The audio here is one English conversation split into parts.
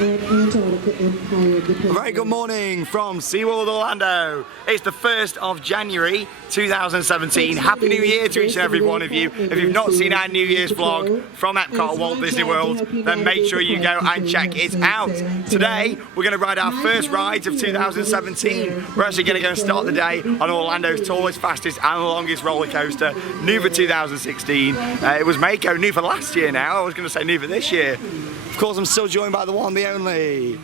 A very good morning from SeaWorld Orlando. It's the 1st of January 2017. Happy New Year to each and every one of you. If you've not seen our New Year's vlog from Epcot Walt Disney World, then make sure you go and check it out. Today, we're going to ride our first rides of 2017. We're actually going to go and start the day on Orlando's tallest, fastest and longest roller coaster, new for 2016. It was Mako, new for last year now. I was going to say new for this year. Of course, I'm still joined by the one, the only,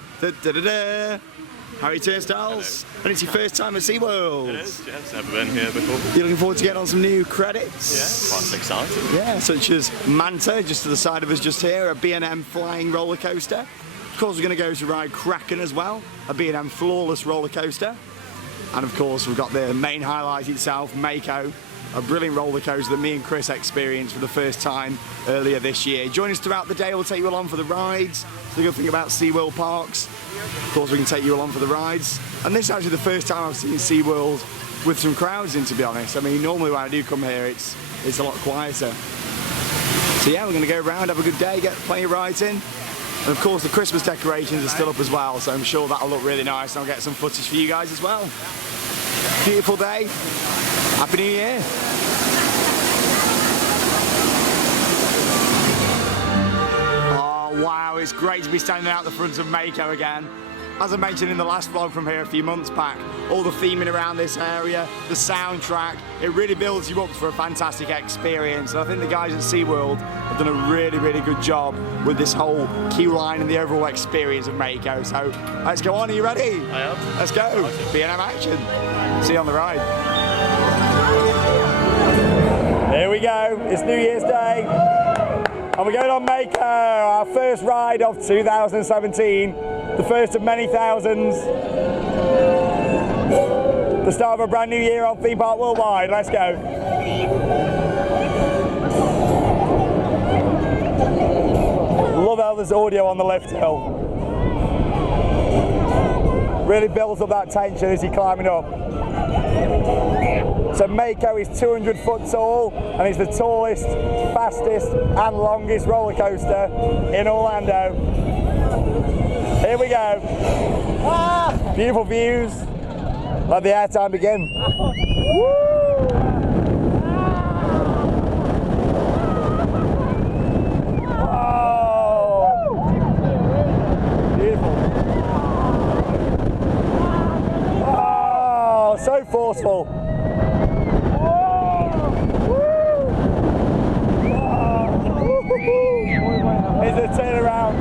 Harry Turnstiles. And it's your first time at SeaWorld. It is, yes, never been here before. You're looking forward to getting on some new credits? Yeah, quite exciting. Yeah, such as Manta, just to the side of us just here, a B&M flying roller coaster. Of course, we're going to go to ride Kraken as well, a B&M flawless roller coaster. And of course, we've got the main highlight itself, Mako, a brilliant roller coaster that me and Chris experienced for the first time earlier this year. Join us throughout the day, we'll take you along for the rides. It's the good thing about SeaWorld parks. Of course, we can take you along for the rides. And this is actually the first time I've seen SeaWorld with some crowds in, to be honest. I mean, normally when I do come here, it's a lot quieter. So yeah, we're gonna go around, have a good day, get plenty of rides in. And of course, the Christmas decorations are still up as well, so I'm sure that'll look really nice, and I'll get some footage for you guys as well. Beautiful day. Happy New Year. Oh wow, it's great to be standing out the front of Mako again. As I mentioned in the last vlog from here a few months back, all the theming around this area, the soundtrack, it really builds you up for a fantastic experience. And I think the guys at SeaWorld have done a really, really good job with this whole queue line and the overall experience of Mako. So let's go on, are you ready? I am. Let's go, B&M action. See you on the ride. Here we go, it's New Year's Day. And we're going on Mako, our first ride of 2017. The first of many thousands. The start of a brand new year on theme park worldwide. Let's go. Love how there's audio on the lift hill. Really builds up that tension as you're climbing up. So Mako is 200 foot tall and it's the tallest, fastest and longest roller coaster in Orlando. Here we go. Beautiful views. Let the airtime begin. Woo! Oh! Beautiful. Oh, so forceful. Here's the turnaround.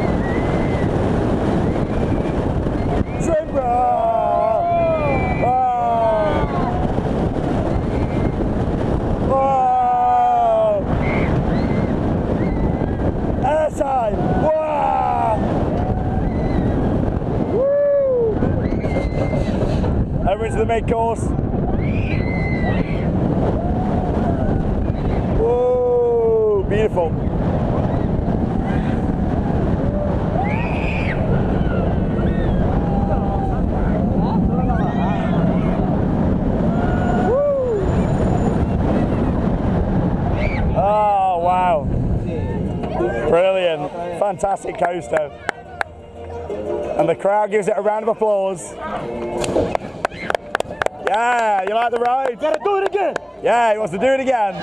Airside! Wow! Woo! Over into the mid course. Whoa! Beautiful. Oh, wow. Brilliant. Fantastic coaster. And the crowd gives it a round of applause. Yeah, you like the ride? Gotta do it again. Yeah, he wants to do it again.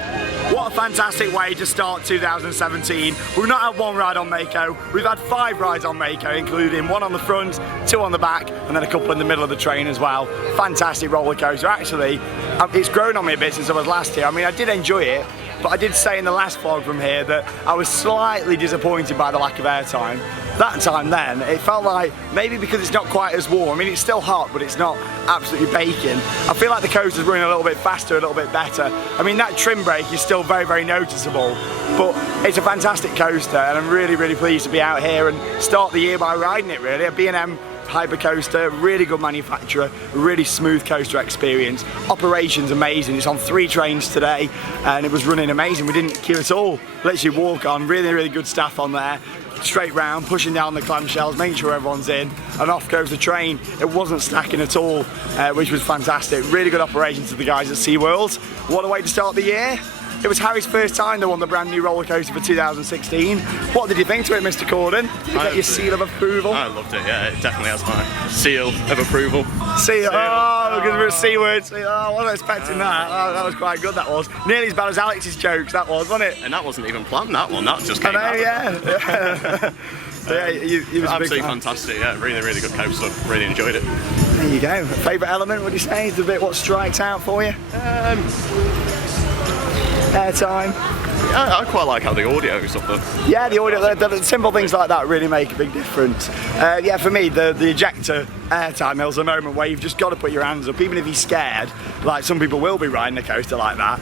What a fantastic way to start 2017. We've not had one ride on Mako, we've had 5 rides on Mako, including 1 on the front, 2 on the back, and then a couple in the middle of the train as well. Fantastic roller coaster. Actually, it's grown on me a bit since I was last here. I mean, I did enjoy it, but I did say in the last vlog from here that I was slightly disappointed by the lack of airtime. That time then, it felt like maybe because it's not quite as warm. I mean, it's still hot, but it's not absolutely baking. I feel like the coaster's running a little bit faster, a little bit better. I mean, that trim brake is still very, very noticeable, but it's a fantastic coaster, and I'm really, really pleased to be out here and start the year by riding it, really. A B&M hyper coaster, really good manufacturer, really smooth coaster experience. Operation's amazing. It's on 3 trains today, and it was running amazing. We didn't queue at all. Literally walk on. Really, really good staff on there. Straight round, pushing down the clamshells, making sure everyone's in, and off goes the train. It wasn't stacking at all, which was fantastic. Really good operation to the guys at SeaWorld. What a way to start the year. It was Harry's first time though on the brand new roller coaster for 2016. What did you think to it, Mr. Corden? Did you get your seal of approval? I loved it, yeah, it definitely has my seal of approval. Seal. Oh, because we're a C word. Oh, I wasn't expecting that. Oh, that was quite good, that was. Nearly as bad as Alex's jokes, that was, wasn't it? And that wasn't even planned, that one, that just came out. Yeah. So, yeah, you was absolutely fantastic, yeah, really, really good coaster, really enjoyed it. There you go. Favourite element, would you say, is the bit what strikes out for you? Airtime. Yeah, I quite like how the audio is up there. Yeah, the audio, the simple things like that really make a big difference. Yeah, for me, the ejector airtime, there's a moment where you've just got to put your hands up, even if you're scared, like some people will be riding a coaster like that.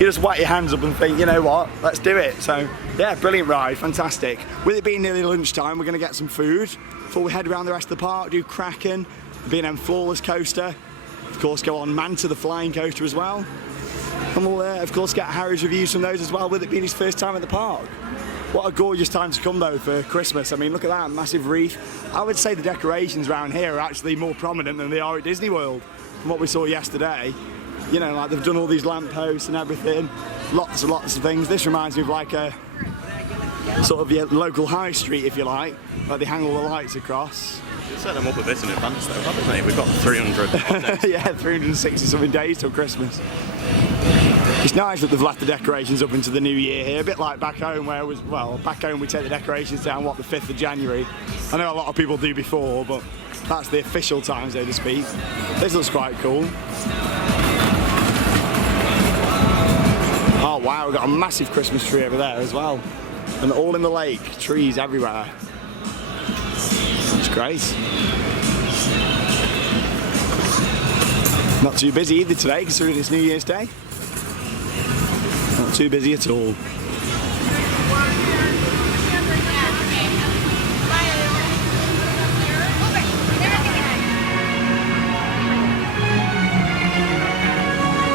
You just whack your hands up and think, you know what, let's do it. So, yeah, brilliant ride, fantastic. With it being nearly lunchtime, we're going to get some food before we head around the rest of the park, do Kraken, B&M Flawless coaster, of course go on Manta, the flying coaster as well. And we'll, of course, get Harry's reviews from those as well, with it being his first time at the park. What a gorgeous time to come, though, for Christmas. I mean, look at that, massive wreath. I would say the decorations around here are actually more prominent than they are at Disney World, from what we saw yesterday. You know, like they've done all these lampposts and everything, lots and lots of things. This reminds me of like a sort of local high street, if you like they hang all the lights across. You set them up with this in advance, though, haven't they? We've got 300 yeah, 360 something days till Christmas. It's nice that they've left the decorations up into the new year here, a bit like back home where back home we take the decorations down, the 5th of January. I know a lot of people do before, but that's the official time, so to speak. This looks quite cool. Oh wow, we've got a massive Christmas tree over there as well. And all in the lake, trees everywhere. It's great. Not too busy either today, considering it's New Year's Day. Not too busy at all.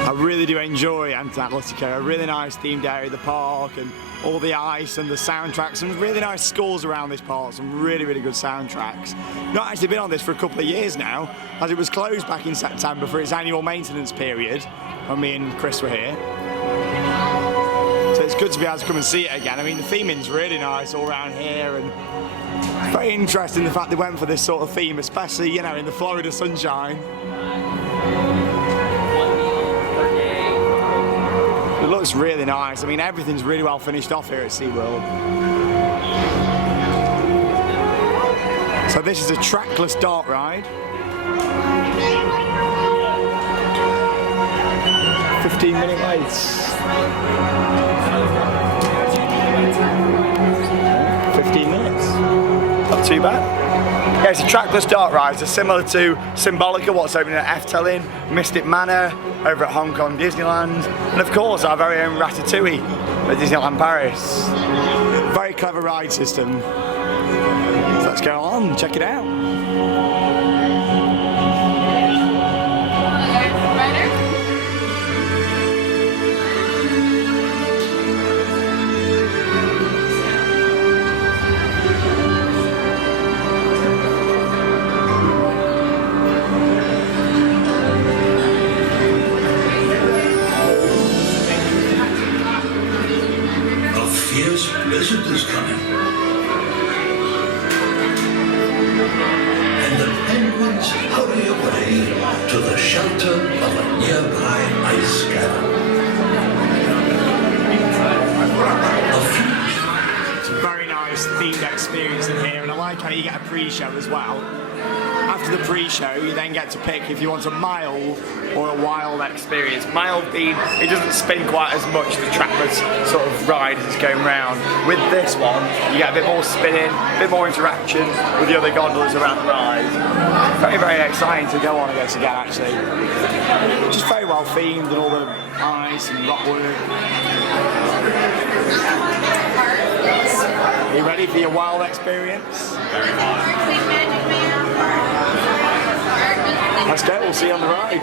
I really do enjoy Antarctica, a really nice themed area of the park and all the ice and the soundtracks, some really nice scores around this park, some really, really good soundtracks. Not actually been on this for a couple of years now, as it was closed back in September for its annual maintenance period when me and Chris were here. So it's good to be able to come and see it again. I mean, the theming's really nice all around here, and very interesting the fact they went for this sort of theme, especially, you know, in the Florida sunshine. It looks really nice. I mean, everything's really well finished off here at SeaWorld. So this is a trackless dart ride. 15-minute waits. 15 minutes. Not too bad. Yeah, it's a trackless dart ride. It's similar to Symbolica, what's opening at Efteling, Mystic Manor over at Hong Kong Disneyland, and of course our very own Ratatouille at Disneyland Paris. Very clever ride system. So let's go on, check it out. Blizzard is coming, and the penguins hurry away to the shelter of a nearby ice cavern. It's a very nice themed experience in here, and I like how you get a pre-show as well. After the pre-show, you then get to pick if you want a mild or a wild experience. Mild being, it doesn't spin quite as much, the trackless sort of ride as it's going round. With this one, you get a bit more spinning, a bit more interaction with the other gondolas around the ride. Very, very exciting to go on, I guess, again, actually. Just very well themed and all the ice and rock work. Are you ready for your wild experience? Very wild. Let's go, we'll see you on the ride.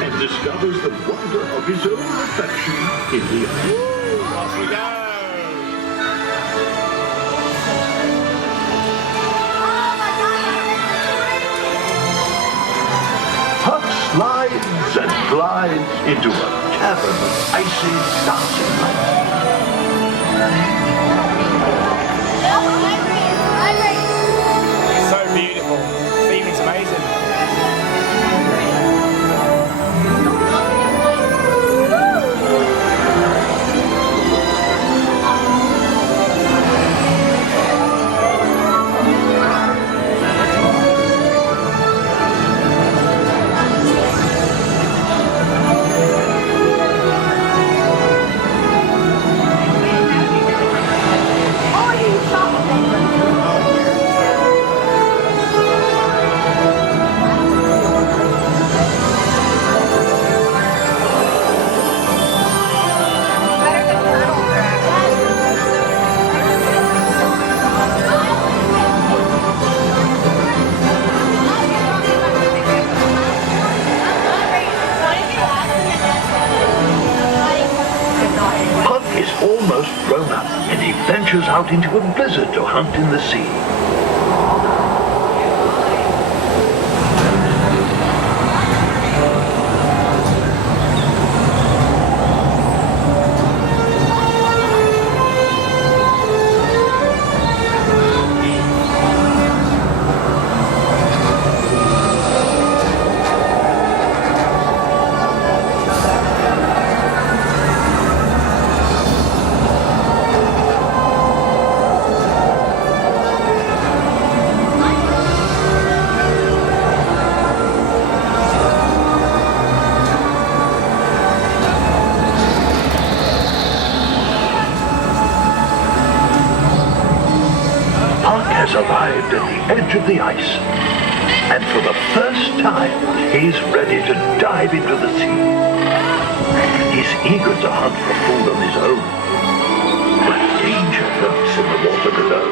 And discovers the wonder of his own reflection in the eye. Off we go. glides into a cavern of icy dancing light. It's so beautiful. The theme is amazing. Almost grown up, and he ventures out into a blizzard to hunt in the sea. Has arrived at the edge of the ice, and for the first time, he's ready to dive into the sea. He's eager to hunt for food on his own, but danger lurks in the water below.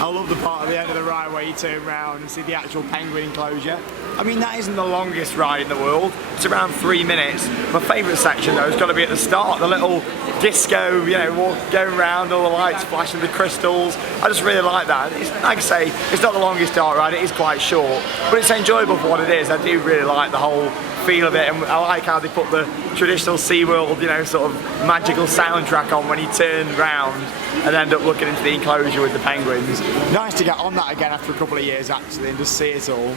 I love the part at the end of the ride where you turn around and see the actual penguin enclosure. I mean, that isn't the longest ride in the world. It's around 3 minutes. My favourite section though has got to be at the start, the little disco, you know, going around, all the lights flashing, the crystals. I just really like that. It's, like I say, it's not the longest dark ride, it is quite short, but it's enjoyable for what it is. I do really like the whole feel of it, and I like how they put the traditional SeaWorld, you know, sort of magical soundtrack on when you turn round and end up looking into the enclosure with the penguins. Nice to get on that again after a couple of years actually and just see it all.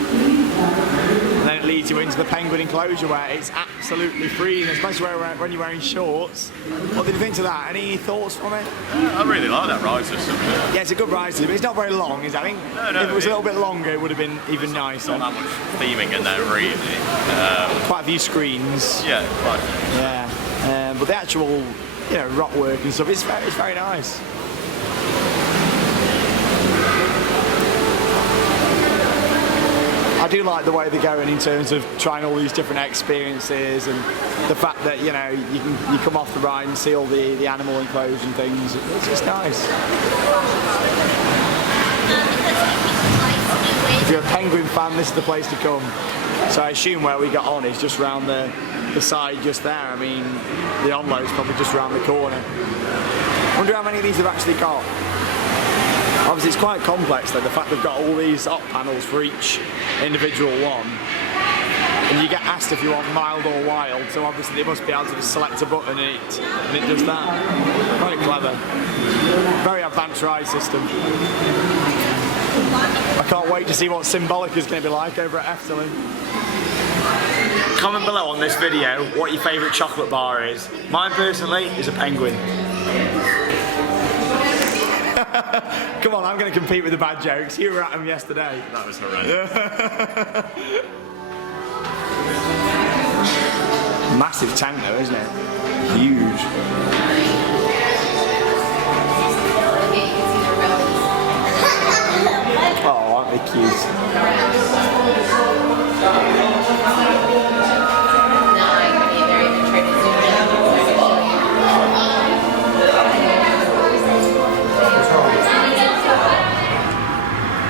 And then it leads you into the penguin enclosure where it's absolutely freezing, especially when you're wearing shorts. What did you think to that? Any thoughts from it? I really like that ride system. Yeah, it's a good ride system, but it's not very long, is it? I think if it was a little bit longer, it would have been even nicer. Not that much theming in there, really. Quite a few screens. Yeah, quite. Yeah, but the actual, you know, rock work and stuff, it's very nice. I do like the way they're going in terms of trying all these different experiences, and the fact that, you know, you come off the ride and see all the animal enclosures and things. It's just nice. If you're a penguin fan, this is the place to come. So I assume where we got on is just round the side just there. I mean, the onload's probably just around the corner. I wonder how many of these they've actually got. Obviously it's quite complex though, the fact they've got all these op panels for each individual one. And you get asked if you want mild or wild, so obviously they must be able to just select a button and it does that. Quite clever. Very advanced ride system. I can't wait to see what Symbolic is going to be like over at Efteling. Comment below on this video what your favourite chocolate bar is. Mine personally is a penguin. Come on, I'm going to compete with the bad jokes. You were at them yesterday. That was horrendous. Massive tank though, isn't it? Huge. Oh, aren't they cute?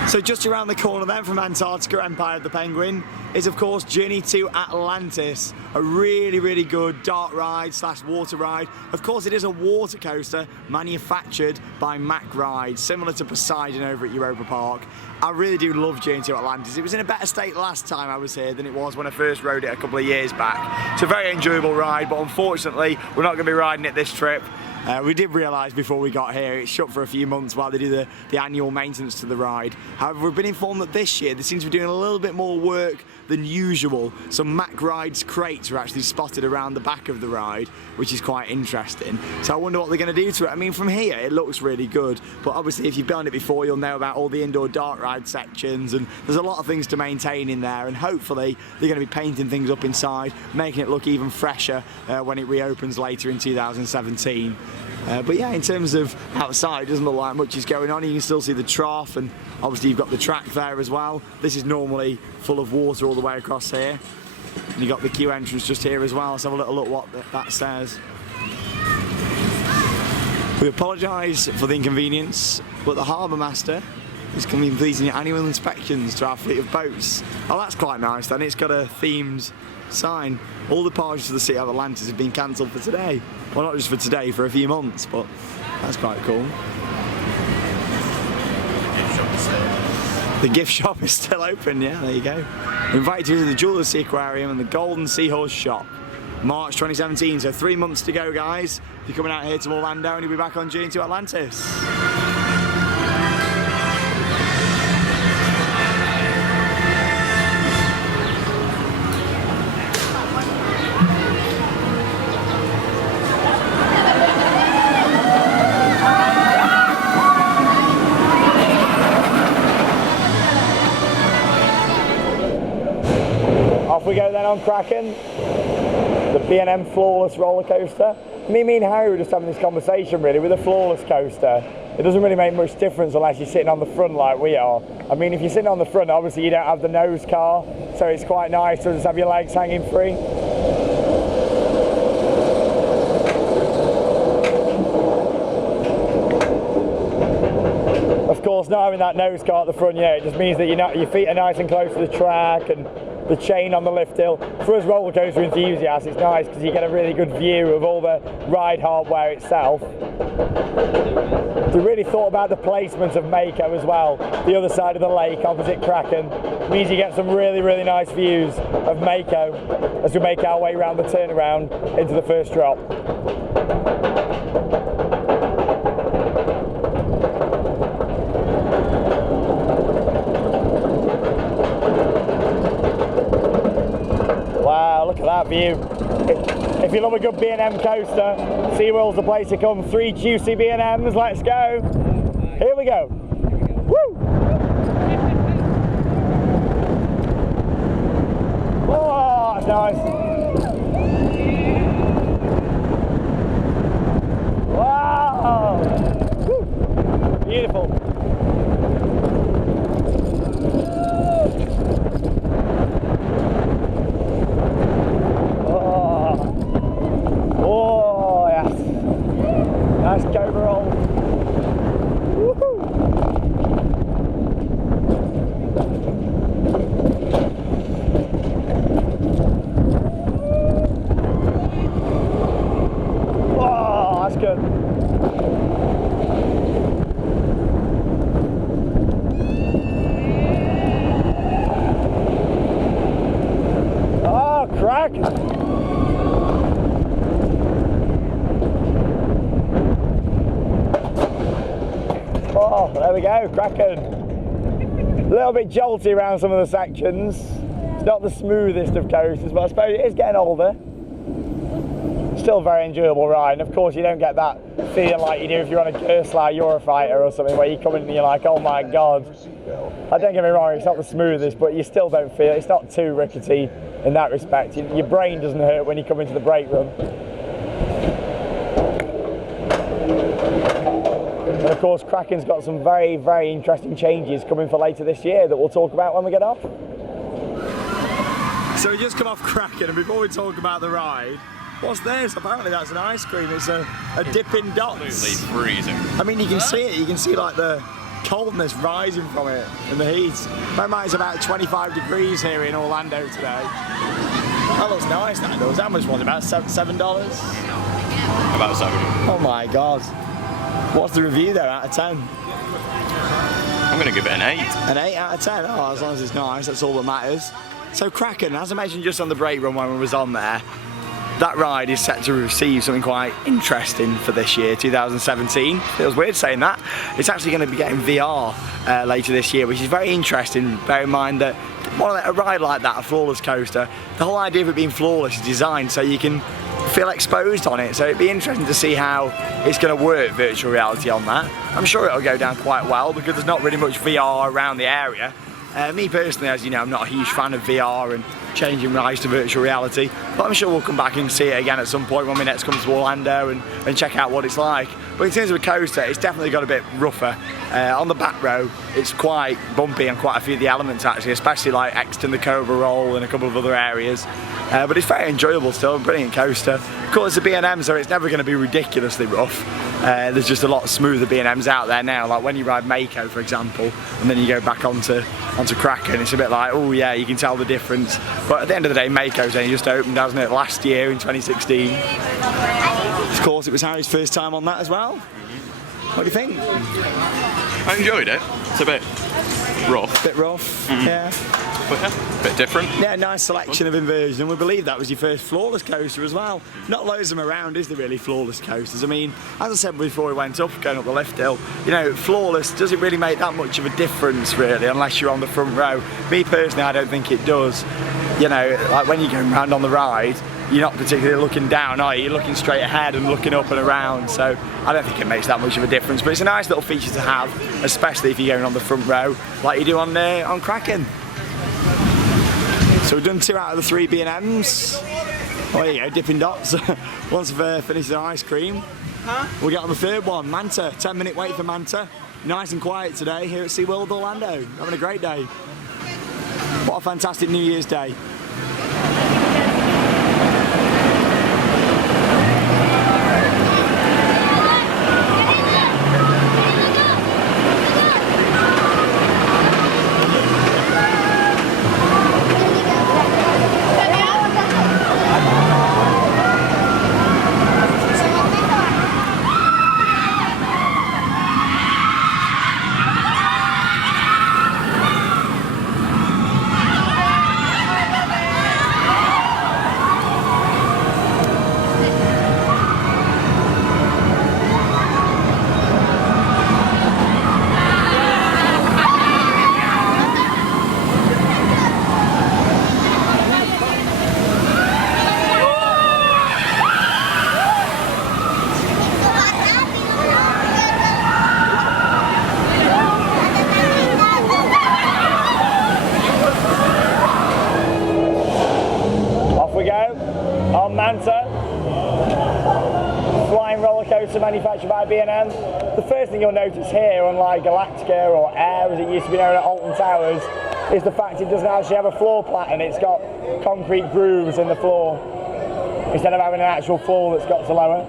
So just around the corner then from Antarctica Empire of the Penguin is of course Journey to Atlantis, a really good dark ride / water ride. Of course it is a water coaster manufactured by Mako Rides, similar to Poseidon over at Europa Park. I really do love Journey to Atlantis. It was in a better state last time I was here than it was when I first rode it a couple of years back. It's a very enjoyable ride, but unfortunately we're not going to be riding it this trip. We did realise before we got here it's shut for a few months while they do the annual maintenance to the ride. However, we've been informed that this year they seem to be doing a little bit more work than usual. Some Mako Rides crates are actually spotted around the back of the ride, which is quite interesting. So I wonder what they're going to do to it. I mean, from here it looks really good, but obviously if you've been on it before you'll know about all the indoor dark ride sections, and there's a lot of things to maintain in there, and hopefully they're going to be painting things up inside, making it look even fresher when it reopens later in 2017. But yeah, in terms of outside, it doesn't look like much is going on. You can still see the trough, and obviously you've got the track there as well. This is normally full of water all the way across here. And you've got the queue entrance just here as well. Let's have a little look what that says. We apologise for the inconvenience, but the harbour master is completing annual inspections to our fleet of boats. Oh, that's quite nice then. It's got a themed sign. All the parties to the City of Atlantis have been cancelled for today. Well, not just for today, for a few months, but that's quite cool. The gift shop is still open, yeah, there you go. We invite you to the Jeweller's Sea Aquarium and the Golden Seahorse Shop. March 2017, so 3 months to go, guys. If you're coming out here to Orlando, and you'll be back on Journey to Atlantis. Off we go then on Kraken, the B&M Flawless roller coaster. Me and Harry were just having this conversation really with a Flawless coaster. It doesn't really make much difference unless you're sitting on the front like we are. I mean, if you're sitting on the front, obviously you don't have the nose car, so it's quite nice to just have your legs hanging free. Of course, not having that nose car at the front, yeah, it just means that your feet are nice and close to the track, and the chain on the lift hill. For us roller coaster enthusiasts, it's nice because you get a really good view of all the ride hardware itself. We really thought about the placement of Mako as well. The other side of the lake opposite Kraken means you get some really nice views of Mako as we make our way around the turnaround into the first drop. Wow, look at that view. If you love a good B&M coaster, SeaWorld's the place to come. 3 juicy B&Ms, let's go. Here we go. Woo! Oh, that's nice. Wow! Woo! Beautiful. Oh, yes. Nice cobra roll. Woohoo! Oh, that's good. Oh, Kraken! Oh, there we go, Kraken. A little bit jolty around some of the sections. It's not the smoothest of coasters, but I suppose it is getting older. still a very enjoyable ride, and of course you don't get that feeling like you do if you're on a Gerstlauer Eurofighter or something, where you come in and you're like, oh my god. Don't get me wrong, it's not the smoothest, but you still don't feel it. It's not too rickety in that respect. Your brain doesn't hurt when you come into the brake run. And of course, Kraken's got some very, very interesting changes coming for later this year that we'll talk about when we get off. So we just come off Kraken, and before we talk about the ride, what's this? Apparently that's an ice cream. It's a Dippin' Dots. Absolutely freezing. I mean, you can see it. You can see like the coldness rising from it and the heat. Bear in mind it's about 25 degrees here in Orlando today. That looks nice, that does. How much was it? About $7? About 7. Oh my god. What's the review there out of 10? I'm going to give it an 8. An 8 out of 10? Oh, as long as it's nice, that's all that matters. So Kraken, as I mentioned just on the brake run when we was on there, that ride is set to receive something quite interesting for this year, 2017. Feels weird saying that. It's actually going to be getting VR later this year, which is very interesting. Bear in mind that a ride like that, a flawless coaster, the whole idea of it being flawless is designed so you can feel exposed on it. So it'd be interesting to see how it's going to work virtual reality on that. I'm sure it'll go down quite well because there's not really much VR around the area. Me personally, as you know, I'm not a huge fan of VR and changing rides to virtual reality, but I'm sure we'll come back and see it again at some point when we next come to Orlando and check out what it's like. But in terms of a coaster, it's definitely got a bit rougher. On the back row, it's quite bumpy on quite a few of the elements actually, especially like Exton the Cobra Roll and a couple of other areas. But it's very enjoyable still, a brilliant coaster. Of course, it's a B&M, so it's never going to be ridiculously rough. There's just a lot smoother B&Ms out there now, like when you ride Mako, for example, and then you go back onto Kraken, it's a bit like, oh yeah, you can tell the difference. But at the end of the day, Mako's only just opened, hasn't it, last year in 2016. Of course, it was Harry's first time on that as well. What do you think? I enjoyed it. It's a bit rough. Bit rough, yeah. But yeah, a bit different. Yeah, nice selection of inversion, and we believe that was your first flawless coaster as well. Not loads of them around, is there really, flawless coasters? I mean, as I said before we went up, going up the lift hill, you know, flawless doesn't really make that much of a difference really, unless you're on the front row. Me personally, I don't think it does. You know, like when you're going round on the ride, you're not particularly looking down, are you? You're looking straight ahead and looking up and around, so I don't think it makes that much of a difference, but it's a nice little feature to have, especially if you're going on the front row, like you do on Kraken. So we've done 2 out of the 3 B&Ms. Oh, there you go, Dippin' Dots. Once we've finished the ice cream, we'll get on the third one, Manta. 10-minute wait for Manta. Nice and quiet today here at SeaWorld Orlando. Having a great day. What a fantastic New Year's Day. Manufactured by B&M. The first thing you'll notice here, unlike Galactica or Air as it used to be known at Alton Towers, is the fact it doesn't actually have a floor pattern. It's got concrete grooves in the floor instead of having an actual floor that's got to lower.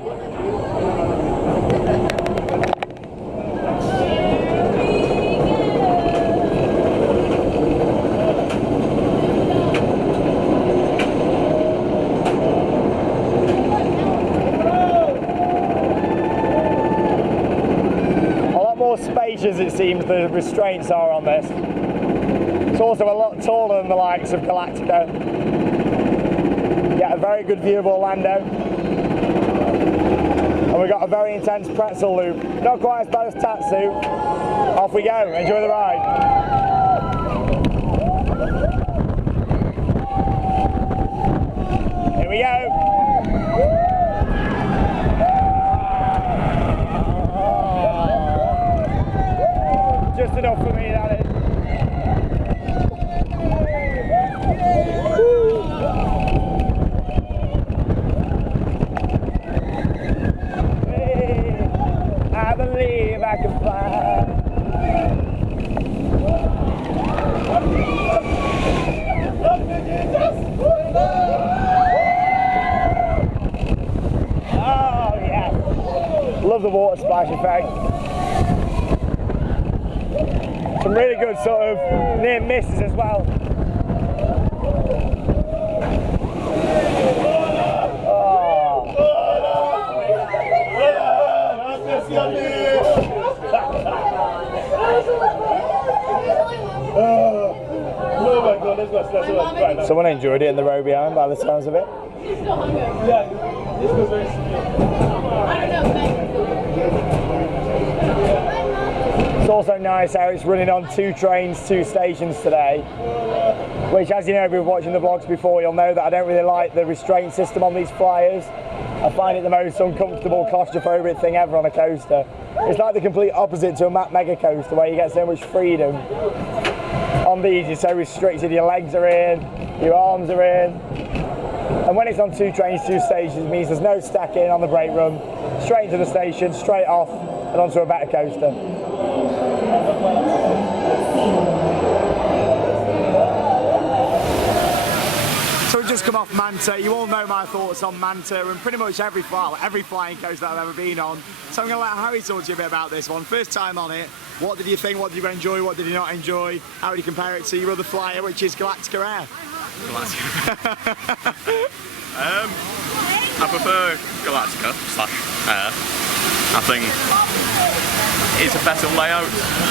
Spacious it seems the restraints are on this. It's also a lot taller than the likes of Galactica. Get a very good view of Orlando. And we've got a very intense pretzel loop. Not quite as bad as Tatsu. Off we go, enjoy the ride. Here we go. splash effect. Some really good sort of near misses as well. Someone enjoyed it in the row behind by the sounds of it. It's also nice how it's running on 2 trains, 2 stations today, which, as you know, if you've been watching the vlogs before, you'll know that I don't really like the restraint system on these flyers. I find it the most uncomfortable, claustrophobic thing ever on a coaster. It's like the complete opposite to a mega coaster where you get so much freedom. On these, you're so restricted, your legs are in, your arms are in. And when it's on 2 trains, 2 stations, it means there's no stacking on the brake run, straight into the station, straight off, and onto a better coaster. So we've just come off Manta. You all know my thoughts on Manta and pretty much every flying coaster that I've ever been on. So I'm going to let Harry talk to you a bit about this one. First time on it. What did you think? What did you enjoy? What did you not enjoy? How would you compare it to your other flyer, which is Galactica Air? I prefer Galactica / Air. I think it's a better layout.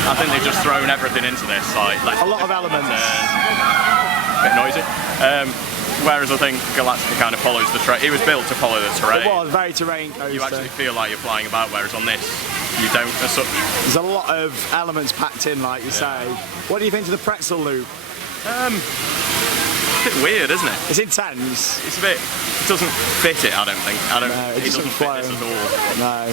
I think they've just thrown everything into this. Like a lot of elements. A bit noisy. Whereas I think Galactica kind of follows the terrain. It was built to follow the terrain. It was very terrain coaster. You actually feel like you're flying about, whereas on this, you don't as such. There's a lot of elements packed in, like you say. What do you think of the pretzel loop? A bit weird, isn't it? It's intense. It's a bit. It doesn't fit it, I don't think. No, it doesn't fit this at all. No.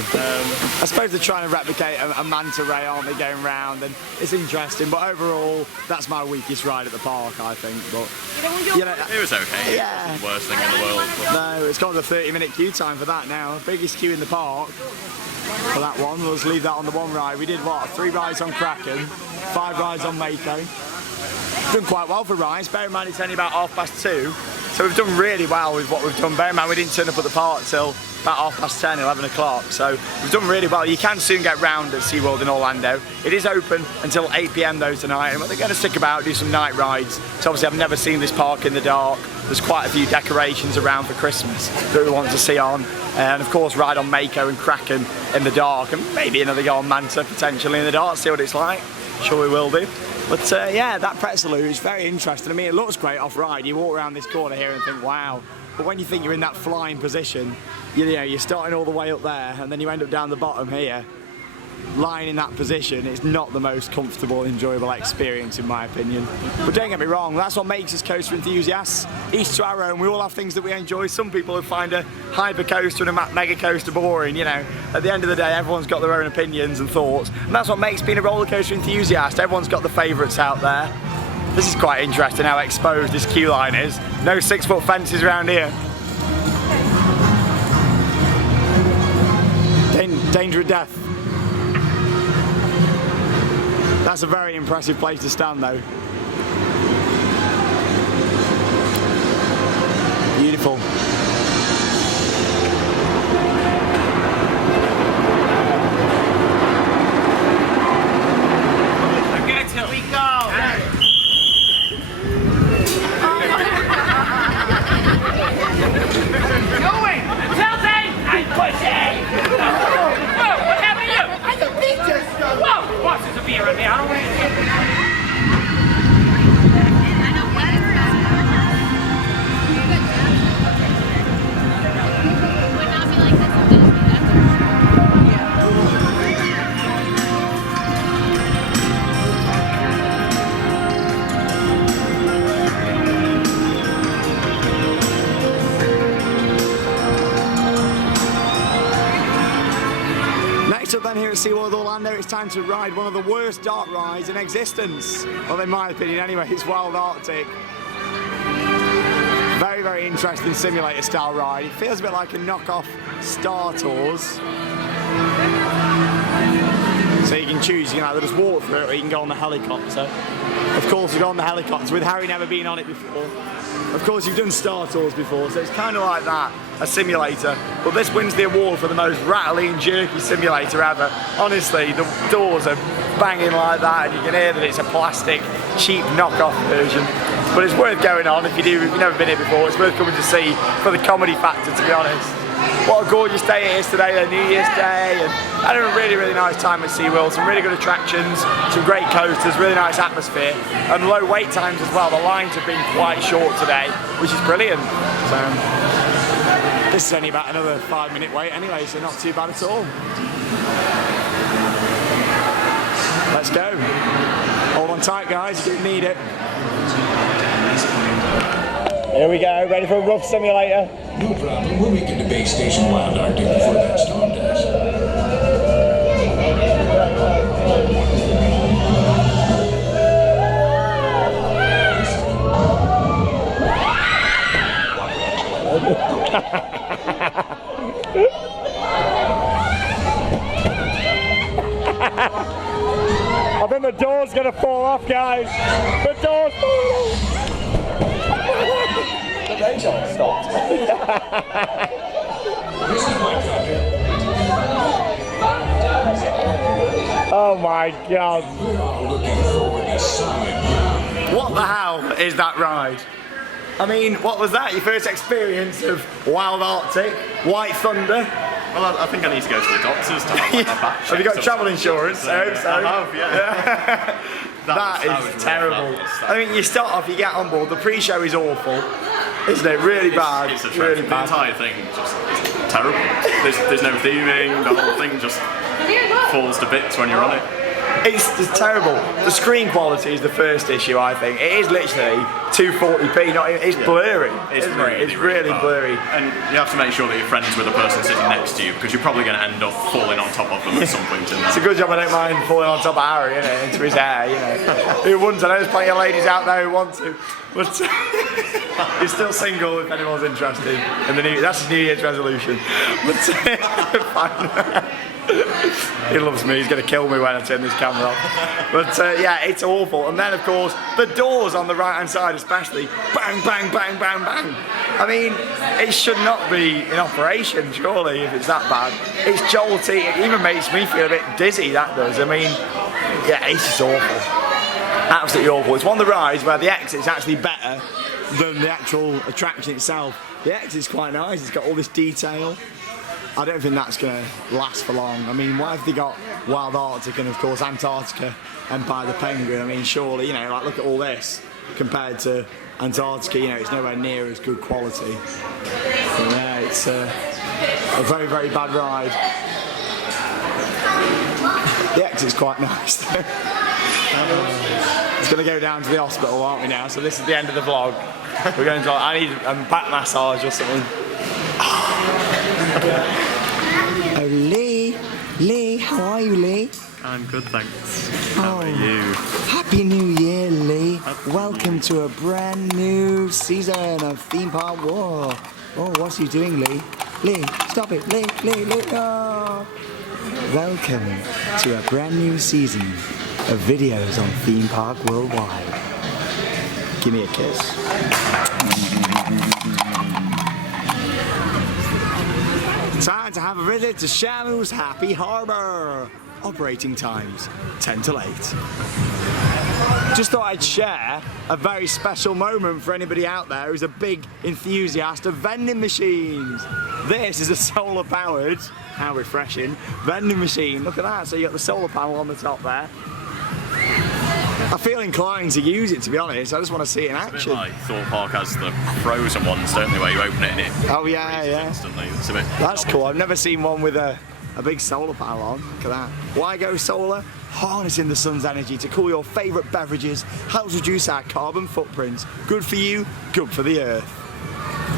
I suppose they're trying to replicate a manta ray, aren't they, going round, and it's interesting. But overall, that's my weakest ride at the park, I think. But you know, it was okay. Yeah. It wasn't the worst thing in the world. But. No, it's got the 30-minute queue time for that now. Biggest queue in the park for that one. We'll just leave that on the one ride. We did what? 3 rides on Kraken, 5 rides on Mako. Done quite well for rides. Bear in mind it's only about 2:30, so we've done really well with what we've done. Bear in mind we didn't turn up at the park till about 10:30, 11 o'clock, so we've done really well. You can soon get round at SeaWorld in Orlando. It is open until 8 PM though tonight, and they're going to stick about, do some night rides. So obviously I've never seen this park in the dark. There's quite a few decorations around for Christmas that we want to see on, and of course ride on Mako and Kraken in the dark, and maybe another go on Manta potentially in the dark, see what it's like. Sure we will do. But yeah, that pretzel loop is very interesting. I mean, it looks great off-ride. You walk around this corner here and think, wow. But when you think you're in that flying position, you know, you're starting all the way up there, and then you end up down the bottom here, lying in that position. It's not the most comfortable, enjoyable experience, in my opinion. But don't get me wrong, that's what makes us coaster enthusiasts. Each to our own. We all have things that we enjoy. Some people would find a hyper coaster and a mega coaster boring, you know. At the end of the day, everyone's got their own opinions and thoughts, and that's what makes being a roller coaster enthusiast. Everyone's got the favourites out there. This is quite interesting how exposed this queue line is. No 6-foot fences around here. Danger of death. That's a very impressive place to stand though. Beautiful. Forget till we go. Going! Tilting! I'm pushing! Whoa, what happened to you? I can beat this stuff! Whoa! Boss, there's a beer in there. I don't want to... Next up then here at SeaWorld Orlando, it's time to ride one of the worst dark rides in existence. Well, in my opinion anyway, it's Wild Arctic. Very, very interesting simulator style ride. It feels a bit like a knockoff Star Tours. So you can choose, you can either just walk through it or you can go on the helicopter. Of course, we go on the helicopter with Harry never been on it before. Of course, you've done Star Tours before, so it's kind of like that, a simulator. But this wins the award for the most rattly and jerky simulator ever. Honestly, the doors are banging like that, and you can hear that it's a plastic, cheap knockoff version. But it's worth going on if you've never been here before. It's worth coming to see for the comedy factor, to be honest. What a gorgeous day it is today, a New Year's Day, and I had a really, really nice time at SeaWorld. Some really good attractions, some great coasters, really nice atmosphere, and low wait times as well. The lines have been quite short today, which is brilliant. So this is only about another 5-minute wait anyway, so not too bad at all. Let's go. Hold on tight, guys, you need it. Here we go, ready for a rough simulator. No problem, we'll make it to base station Wild Arctic before that storm does. I think the door's gonna fall off, guys. The door's falling off. The radar stopped. Oh my God. What the hell is that ride? I mean, what was that? Your first experience of Wild Arctic, White Thunder? Well, I think I need to go to the doctors to have my back checked. Have you got travel insurance? I hope so. I have, yeah. That is terrible. I mean, you start off, you get on board, the pre-show is awful, isn't it? Really bad. It's really bad. The entire thing just is terrible. There's no theming, the whole thing just falls to bits when you're on it. It's terrible. The screen quality is the first issue, I think. It is literally 240p, it's blurry. It's really blurry. And you have to make sure that you're friends with the person sitting next to you, because you're probably going to end up falling on top of them at some point in there. It's a good job I don't mind falling on top of Harry, into his hair, Who wouldn't? I know there's plenty of ladies out there who want to. But he's still single if anyone's interested. That's his New Year's resolution. But fine. He loves me, he's going to kill me when I turn this camera off. But yeah, it's awful. And then of course, the doors on the right hand side especially, bang, bang, bang, bang, bang. I mean, it should not be in operation, surely, if it's that bad. It's jolty, it even makes me feel a bit dizzy, that does. I mean, yeah, it's just awful. Absolutely awful. It's one of the rides where the exit's actually better than the actual attraction itself. The exit's quite nice, it's got all this detail. I don't think that's going to last for long. I mean, what have they got Wild Arctic and of course Antarctica, Empire the Penguin? I mean, surely, like look at all this compared to Antarctica, it's nowhere near as good quality. But yeah, it's a very, very bad ride. The exit's quite nice though. It's going to go down to the hospital, aren't we now? So this is the end of the vlog. We're going to, I need a back massage or something. Oh, Lee, how are you, Lee? I'm good, thanks. How are you? Happy New Year, Lee. Welcome to a brand new season of Theme Park War. Oh, what's you doing, Lee? Lee, stop it, Lee, oh. Welcome to a brand new season of videos on Theme Park Worldwide. Give me a kiss. Time to have a visit to Shamu's Happy Harbour. Operating times 10 till 8. Just thought I'd share a very special moment for anybody out there who's a big enthusiast of vending machines. This is a solar powered, how refreshing, vending machine. Look at that, so you got the solar panel on the top there. I feel inclined to use it, to be honest. I just want to see it in action. It's a bit like Thorpe Park has the frozen ones, don't they, where you open it and it freezes instantly. It's a bit That's cool. I've never seen one with a big solar panel on. Look at that. Why go solar? Harnessing the sun's energy to cool your favourite beverages helps reduce our carbon footprint. Good for you, good for the earth.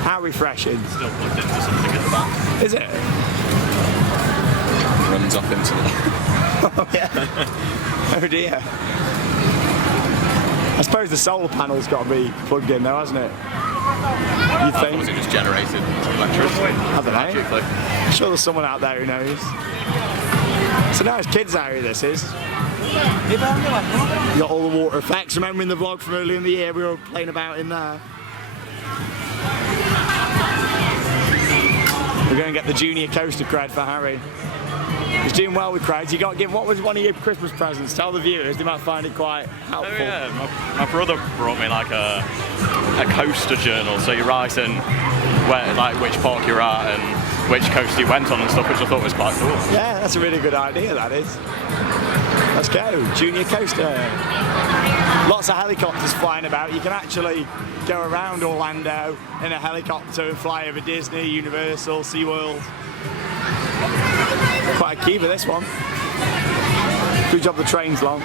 How refreshing. Still plugged into something at the back. Is it? Runs off into the... Oh yeah. Oh dear. I suppose the solar panel's got to be plugged in though, hasn't it? You think? Or was it just generated electricity? I don't know. I'm sure there's someone out there who knows. It's a nice kids area, this is. You got all the water effects. Remembering the vlog from earlier in the year, we were playing about in there. We're going to get the junior coaster cred for Harry. He's doing well with crowds. You got to give, what was one of your Christmas presents? Tell the viewers, they might find it quite helpful. Oh yeah, my brother brought me like a coaster journal, so you write in where, like which park you're at and which coaster you went on and stuff, which I thought was quite cool. Yeah, that's a really good idea, that is. Let's go, junior coaster. Lots of helicopters flying about. You can actually go around Orlando in a helicopter and fly over Disney, Universal, SeaWorld. Quite a key for this one. Good job the train's long.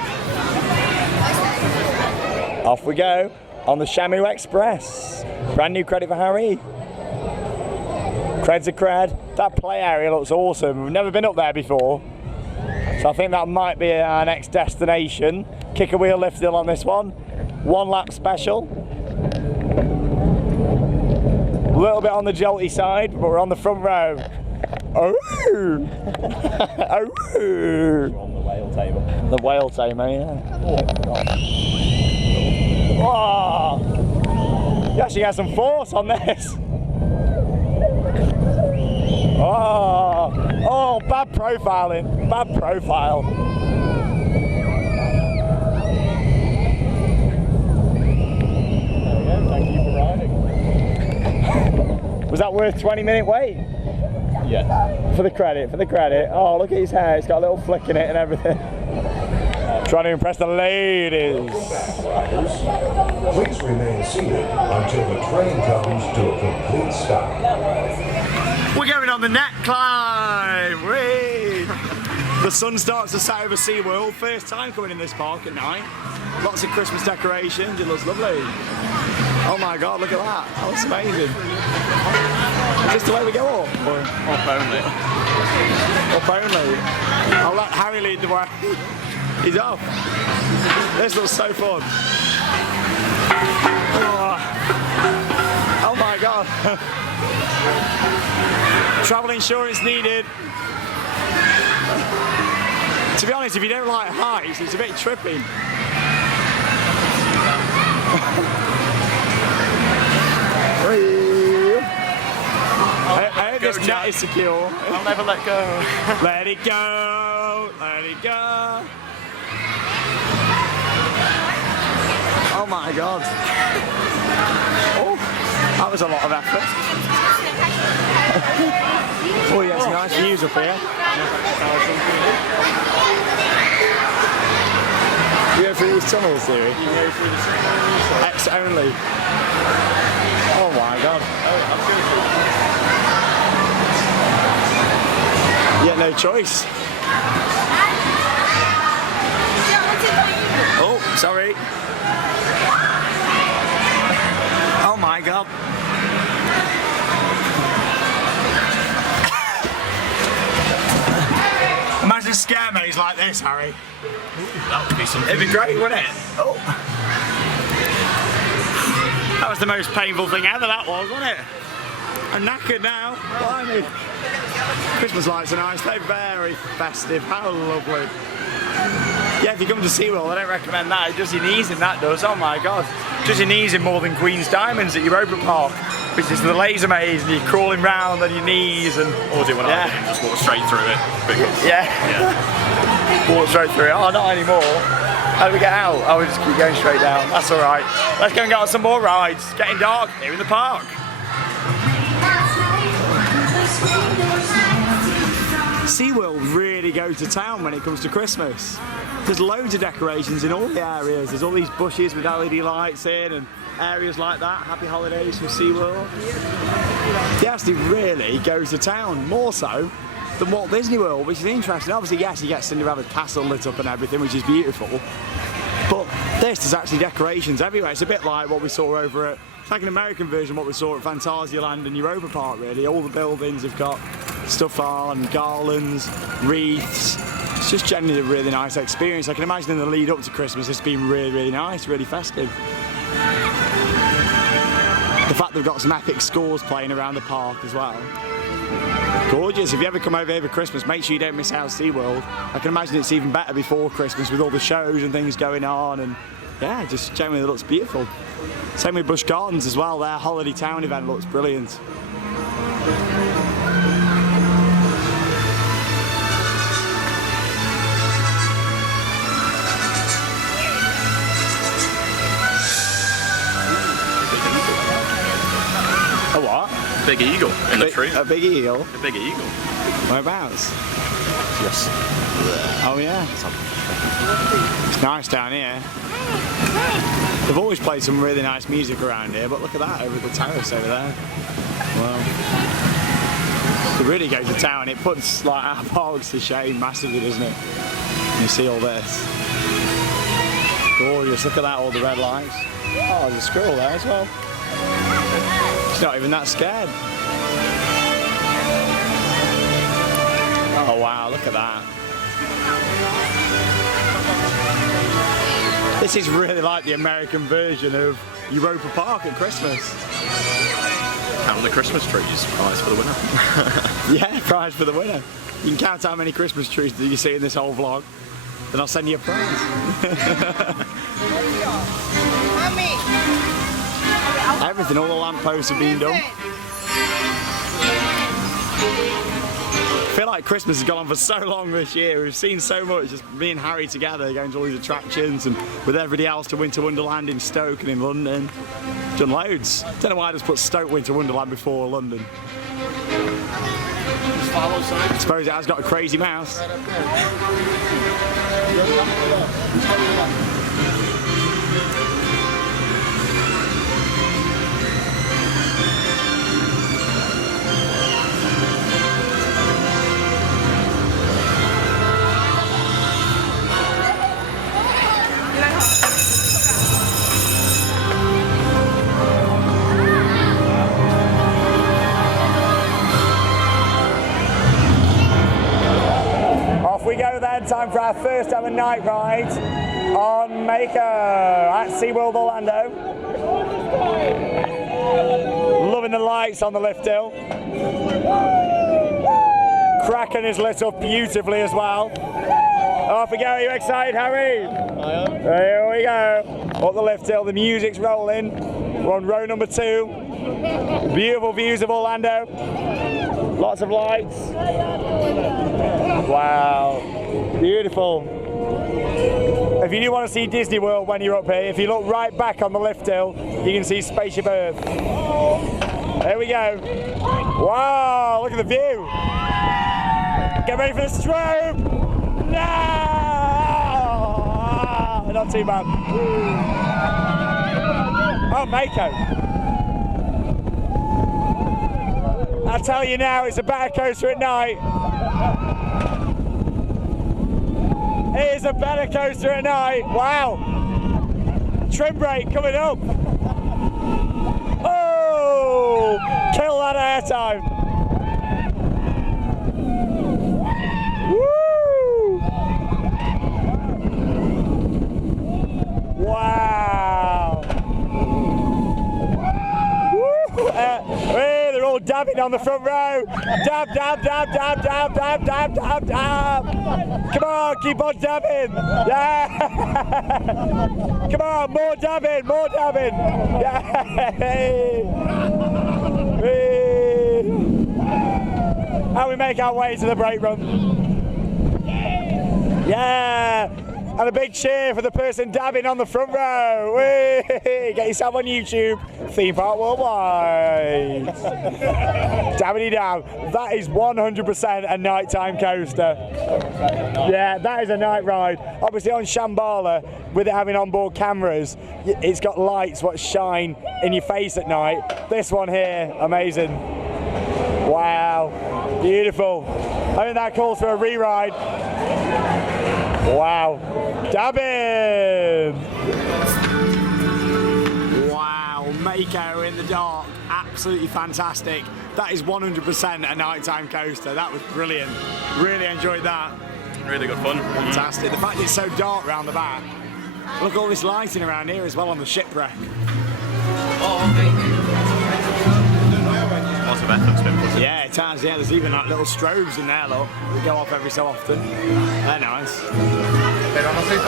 Off we go on the Shamu Express. Brand new credit for Harry. Cred's a cred. That play area looks awesome. We've never been up there before. So I think that might be our next destination. Kick a wheel lift hill on this one. 1 lap special. A little bit on the jolty side, but we're on the front row. Oh! Oh! On the whale tamer. The whale tamer, yeah. Oh! You actually got some force on this. Oh! Oh, bad profiling. Bad profile. There we go, thank you for riding. Was that worth 20-minute wait? Yeah. For the credit. Oh, look at his hair. It's got a little flick in it and everything. Trying to impress the ladies. Please remain seated until the train comes to a complete stop. We're going on the net climb. Whee! The sun starts to set over SeaWorld. First time coming in this park at night. Lots of Christmas decorations. It looks lovely. Oh my God, look at that. That looks amazing. Is this the way we go up? Or? Up only. Up only. I'll let Harry lead the way. He's off. This looks so fun. Oh my God. Travel insurance needed. To be honest, if you don't like heights, it's a bit trippy. I hope this net is secure. I'll never let go. Let it go, let it go. Oh my God. Oh, that was a lot of effort. Oh yeah, some nice views up here. You go through these tunnels, do you? You go through the tunnels. X only. Oh my God. Yeah, no choice. Oh, sorry. Oh my God. Imagine a scare maze like this, Harry. That would be something. It'd be great, wouldn't it? Oh. That was the most painful thing ever, that was, wasn't it? I'm knackered now. Blimey. Christmas lights are nice, they're very festive, how lovely. Yeah, if you come to SeaWorld, I don't recommend that. It does your knees in, that does, oh my God. It does your knees in more than Queen's Diamonds at Europa Park, which is the laser maze and you're crawling round on your knees and... Or do what I do, just walk straight through it. Because, yeah. Walk straight through it. Oh, not anymore. How do we get out? Oh, we just keep going straight down. That's all right. Let's go and get on some more rides. It's getting dark here in the park. SeaWorld really goes to town when it comes to Christmas. There's loads of decorations in all the areas. There's all these bushes with LED lights in and areas like that. Happy holidays from SeaWorld. They actually really goes to town, more so than Walt Disney World, which is interesting. Obviously, yes, you get Cinderella's castle lit up and everything, which is beautiful. But this, there's actually decorations everywhere. It's a bit like what we saw over at, it's like an American version of what we saw at Phantasialand and Europa Park, really. All the buildings have got stuff on, garlands, wreaths. It's just generally a really nice experience. I can imagine in the lead up to Christmas, it's been really, really nice, really festive. The fact they've got some epic scores playing around the park as well. Gorgeous. If you ever come over here for Christmas, make sure you don't miss out SeaWorld. I can imagine it's even better before Christmas with all the shows and things going on, and yeah, just generally it looks beautiful. Same with Busch Gardens as well. Their Holiday Town event looks brilliant. A what? Big eagle in the tree. A big eagle? A big eagle. Whereabouts? Yes. Oh yeah. It's nice down here. They've always played some really nice music around here, but look at that over the terrace over there. Wow. It really goes to town. It puts like our parks to shame massively, doesn't it? You see all this. Gorgeous. Look at that, all the red lights. Oh, there's a squirrel there as well. She's not even that scared. Oh wow, look at that. This is really like the American version of Europa Park at Christmas. Count the Christmas trees, prize for the winner. Yeah, prize for the winner. You can count how many Christmas trees that you see in this whole vlog, then I'll send you a prize. Everything, all the lampposts have been done. I feel like Christmas has gone on for so long this year. We've seen so much, just me and Harry together going to all these attractions, and with everybody else to Winter Wonderland in Stoke and in London. Done loads. Don't know why I just put Stoke Winter Wonderland before London. I suppose it has got a crazy mouse. We go then, time for our first ever night ride on Mako at SeaWorld Orlando. Loving the lights on the lift hill. Kraken is lit up beautifully as well. Off we go, are you excited, Harry? I am. Here we go. Up the lift hill, the music's rolling. We're on row number 2. Beautiful views of Orlando. Lots of lights. Wow, beautiful. If you do want to see Disney World when you're up here, if you look right back on the lift hill, you can see Spaceship Earth. There we go. Wow, look at the view. Get ready for the strobe. No! Not too bad. Oh, Mako. I'll tell you now, it's a better coaster at night. It is a better coaster at night. Wow. Trim brake coming up. Oh, kill that airtime. Woo! Wow. Woo! They're all dabbing on the front row. Dab, dab, dab, dab, dab, dab, dab, dab, dab. Come on, keep on dabbing. Yeah. Come on, more dabbing, more dabbing. Yeah. And we make our way to the brake run. Yeah. And a big cheer for the person dabbing on the front row. Whee! Get yourself on YouTube. Theme Park Worldwide. Dabbity dab. That is 100% a nighttime coaster. Yeah, that is a night ride. Obviously on Shambhala, with it having onboard cameras, it's got lights what shine in your face at night. This one here, amazing. Wow, beautiful. I think that calls for a re-ride. Wow. Dabbing! Wow, Mako in the dark, absolutely fantastic. That is 100% a nighttime coaster. That was brilliant. Really enjoyed that. Really good fun. Fantastic. The fact it's so dark round the back. Look at all this lighting around here as well on the shipwreck. Lots of effort's been put in. Yeah, it has, yeah, there's even like little strobes in there, look. They go off every so often. They're nice.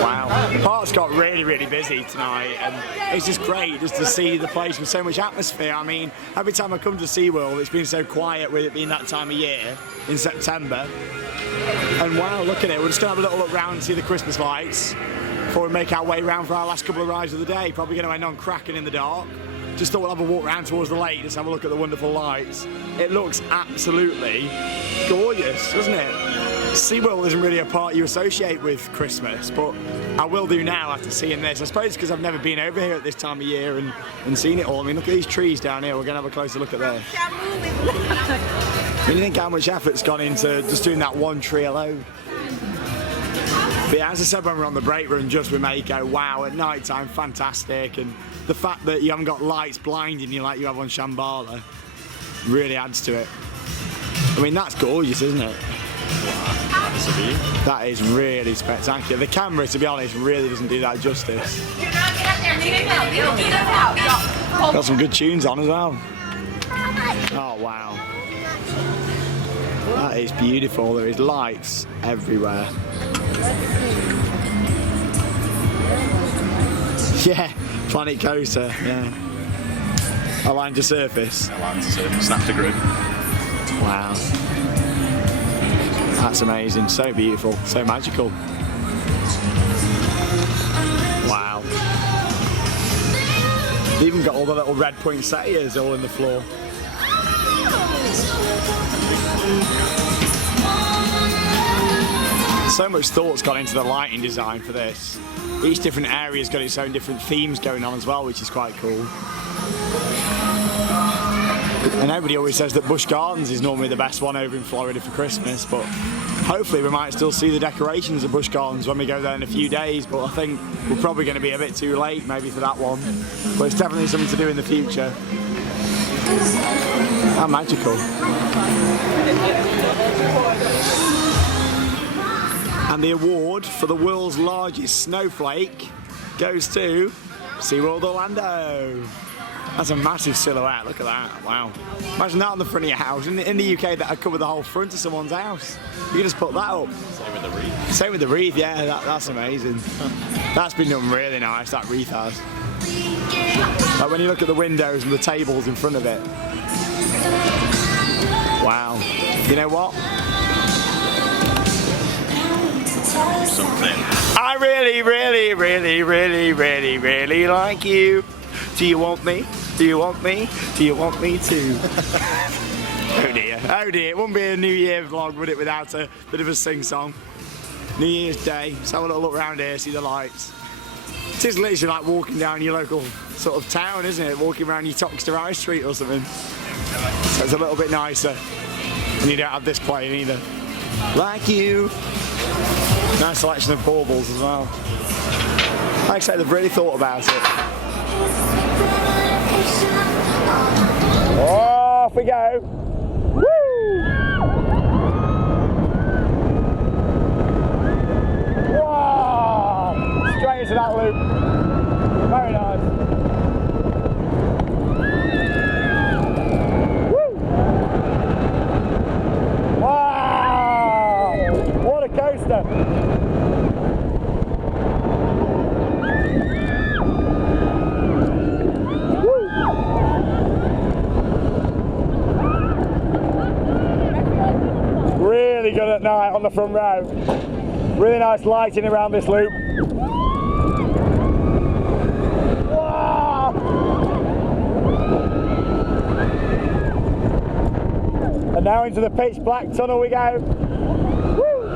Wow. The park's got really, really busy tonight, and it's just great just to see the place with so much atmosphere. I mean, every time I come to SeaWorld, it's been so quiet with it being that time of year in September. And wow, look at it. We're just going to have a little look round and see the Christmas lights before we make our way round for our last couple of rides of the day. Probably going to end on Kraken in the dark. Just thought we'll have a walk round towards the lake, just have a look at the wonderful lights. It looks absolutely gorgeous, doesn't it? SeaWorld isn't really a park you associate with Christmas, but I will do now after seeing this. I suppose because I've never been over here at this time of year and seen it all. I mean, look at these trees down here. We're going to have a closer look at there. When you think how much effort's gone into just doing that one tree alone. But yeah, as I said when we were on the break run just with Mako, wow, at night time, fantastic. And the fact that you haven't got lights blinding you like you have on Shambhala really adds to it. I mean, that's gorgeous, isn't it? Wow, that's a view. That is really spectacular. The camera, to be honest, really doesn't do that justice. Got some good tunes on as well. Oh, wow. That is beautiful. There is lights everywhere. Yeah, Planet Coaster, yeah. Align to surface. Align to surface, snap to grid. Wow. That's amazing, so beautiful, so magical. Wow. They've even got all the little red poinsettias all in the floor. So much thought's gone into the lighting design for this. Each different area's got its own different themes going on as well, which is quite cool. And everybody always says that Busch Gardens is normally the best one over in Florida for Christmas, but hopefully we might still see the decorations at Busch Gardens when we go there in a few days, but I think we're probably going to be a bit too late maybe for that one. But it's definitely something to do in the future. How magical. And the award for the world's largest snowflake goes to SeaWorld Orlando. That's a massive silhouette, look at that, wow. Imagine that on the front of your house. In the UK, that would cover the whole front of someone's house. You can just put that up. Same with the wreath. Same with the wreath, yeah, that's amazing. That's been done really nice, that wreath has. Like when you look at the windows and the tables in front of it. Wow. You know what? Something. I really, really, really, really, really, really like you. Do you want me? Do you want me? Do you want me too? Oh dear, oh dear. It wouldn't be a New Year vlog, would it, without a bit of a sing-song? New Year's Day. Let's have a little look around here, see the lights. It is literally like walking down your local sort of town, isn't it? Walking around your Toxter High Street or something. So it's a little bit nicer. And you don't have this playing either. Like you. Nice selection of baubles as well. Like I say, they've really thought about it. Off we go. Woo! Whoa! Straight into that loop. Very nice. Woo! Wow! What a coaster! Really good at night on the front row. Really nice lighting around this loop. Wow. And now into the pitch black tunnel we go. Woo.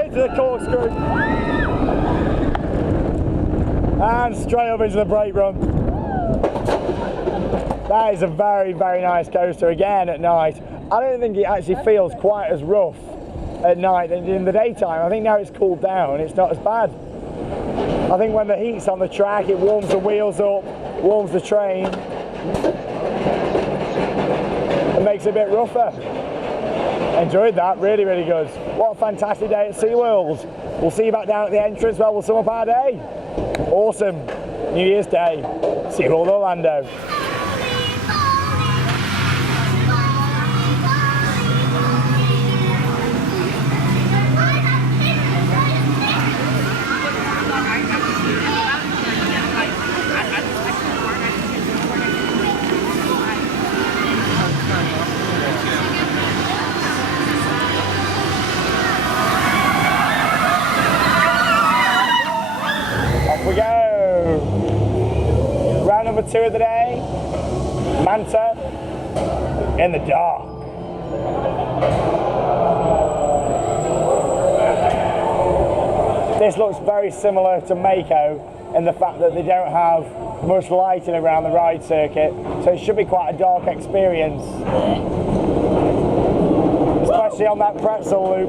Into the corkscrew. And straight up into the brake run. That is a very, very nice coaster again at night. I don't think it actually feels quite as rough at night than in the daytime. I think now it's cooled down, it's not as bad. I think when the heat's on the track, it warms the wheels up, warms the train, and makes it a bit rougher. Enjoyed that, really, really good. What a fantastic day at SeaWorld. We'll see you back down at the entrance where we'll sum up our day. Awesome. New Year's Day. SeaWorld Orlando. number 2 of the day, Manta in the dark. This looks very similar to Mako in the fact that they don't have much lighting around the ride circuit, so it should be quite a dark experience, especially on that pretzel loop.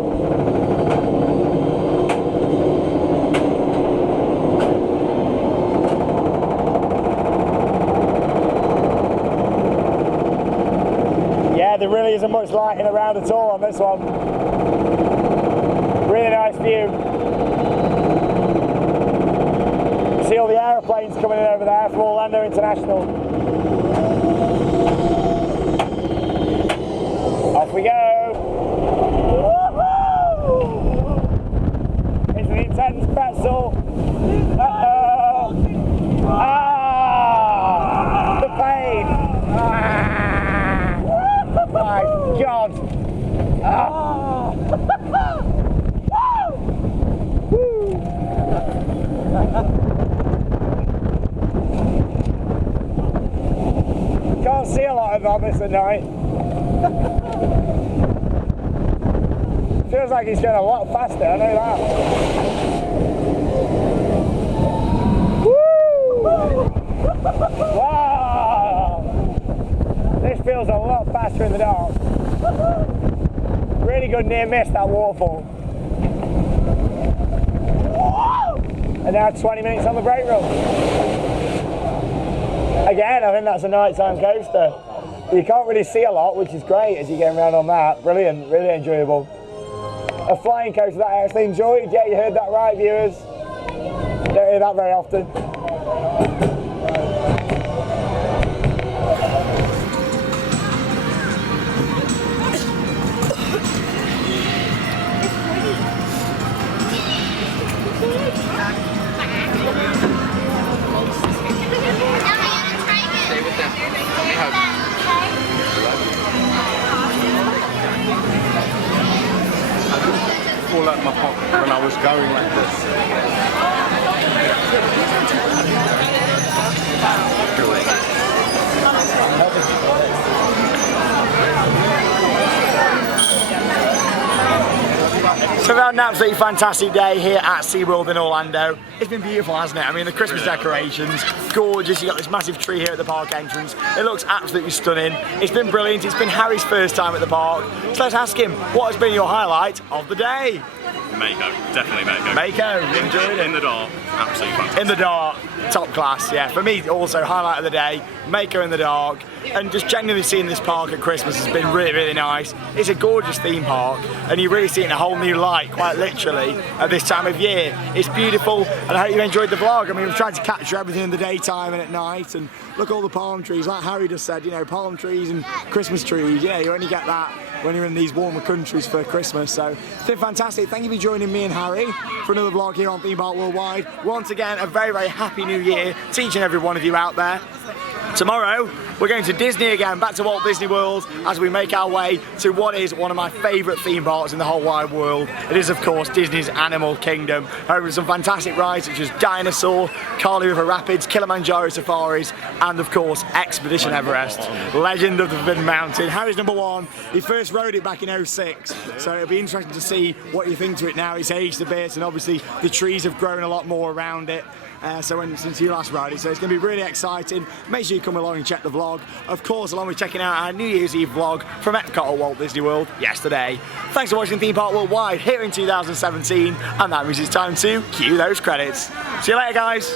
Yeah, there really isn't much lighting around at all on this one. Really nice view. See all the aeroplanes coming in over there from Orlando International. Off we go. Woohoo! It's an intense pretzel. Uh-oh. Ah! The pain. Ah! My God. Ah! Woo! Can't see a lot of this at night. Feels like he's going a lot faster, I know that. Woo! Wow! This feels a lot faster in the dark. Really good near miss, that waterfall. And now 20 minutes on the brake run. Again, I think that's a nighttime coaster. You can't really see a lot, which is great as you're going around on that. Brilliant, really enjoyable. A flying coaster that I actually enjoyed. Yeah, you heard that right, viewers. Don't hear that very often. Fall out of my pocket when I was going like this. So we've had an absolutely fantastic day here at SeaWorld in Orlando. It's been beautiful, hasn't it? I mean, the Christmas decorations, gorgeous. You've got this massive tree here at the park entrance. It looks absolutely stunning. It's been brilliant. It's been Harry's first time at the park. So let's ask him, what has been your highlight of the day? Mako, definitely Mako. Mako, you enjoyed it? In the dark, absolutely fantastic. In the dark, top class, yeah. For me, also, highlight of the day, Mako in the dark. And just genuinely seeing this park at Christmas has been really, really nice. It's a gorgeous theme park, and you really see it in a whole new light, quite literally, at this time of year. It's beautiful, and I hope you enjoyed the vlog. I mean, we've tried to capture everything in the daytime and at night, and look all the palm trees. Like Harry just said, you know, palm trees and Christmas trees. Yeah, you only get that when you're in these warmer countries for Christmas. So it's been fantastic. Thank you for joining me and Harry for another vlog here on Theme Park Worldwide. Once again, a very, very happy new year to each and every one of you out there. Tomorrow, we're going to Disney again, back to Walt Disney World, as we make our way to what is one of my favourite theme parks in the whole wide world. It is, of course, Disney's Animal Kingdom, home with some fantastic rides such as Dinosaur, Kali River Rapids, Kilimanjaro Safaris, and, of course, Expedition Everest, Legend of the Forbidden Mountain. Harry's number 1. He first rode it back in '06, so it'll be interesting to see what you think to it now. It's aged a bit, and obviously the trees have grown a lot more around it. Since you last rode it, so it's going to be really exciting. Make sure you come along and check the vlog, of course, along with checking out our New Year's Eve vlog from Epcot at Walt Disney World yesterday. Thanks for watching Theme Park Worldwide here in 2017, and that means it's time to cue those credits. See you later, guys.